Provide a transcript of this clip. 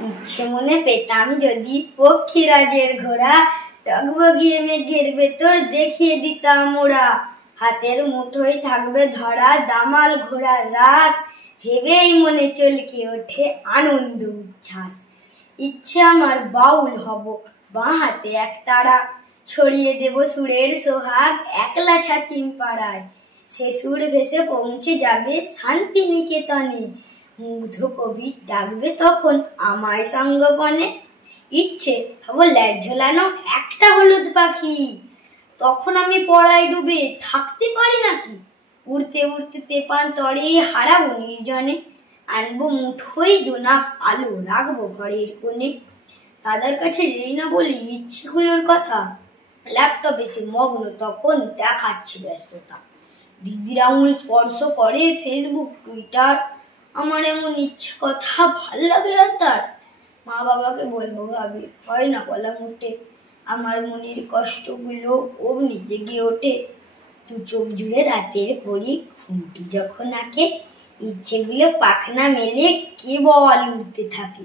ইচ্ছে মনে পেতাম যদি পক্ষীরাজের ঘোড়া, টগবগিয়ে মেঘের ভেতর দেখিয়ে দিতাম ওরা। হাতের মুঠোয় থাকবে ধরা দামাল ঘোড়ার রাস, ভেবেই মনে চলকে ওঠে আনন্দ উচ্ছ্বাস। ইচ্ছে আমার বাউল হব, বাঁ হাতে এক তারা, ছড়িয়ে দেব সুরের সোহাগ একলা ছাতিম পাড়ায়। সে সুর ভেসে পৌঁছে যাবে শান্তিনিকেতনে, মুগ্ধ কবি ডাকবে তখন আমায় সঙ্গপনে। ইচ্ছে হব ল্যাজ ঝোলানো একটা হলুদ পাখি, তখন আমি পড়ায় ডুবে থাকতে পারি নাকি। উড়তে উড়তে তেপান্তরে হারাবো নির্জনে, আনবো মুঠোই জোনাক আলো, রাখবো ঘরের কোণে। দাদার কাছে যেই না বলি ইচ্ছেগুলোর কথা, ল্যাপটপ এসে মগ্ন তখন দেখাচ্ছি ব্যস্ততা। দিদির আঙুল স্পর্শ করে ফেসবুক টুইটার, আমার এমন ইচ্ছে কথা ভাল লাগে আর তার। মা বাবাকে বলবো ভাবি, হয় না বলা মোটে, আমার মনের কষ্টগুলো অমনি জেগে ওঠে। দু চোখ জুড়ে রাতের পরি ঘুমটি যখন আঁকে, ইচ্ছেগুলো পাখনা মেলে কেবল উড়তে থাকে।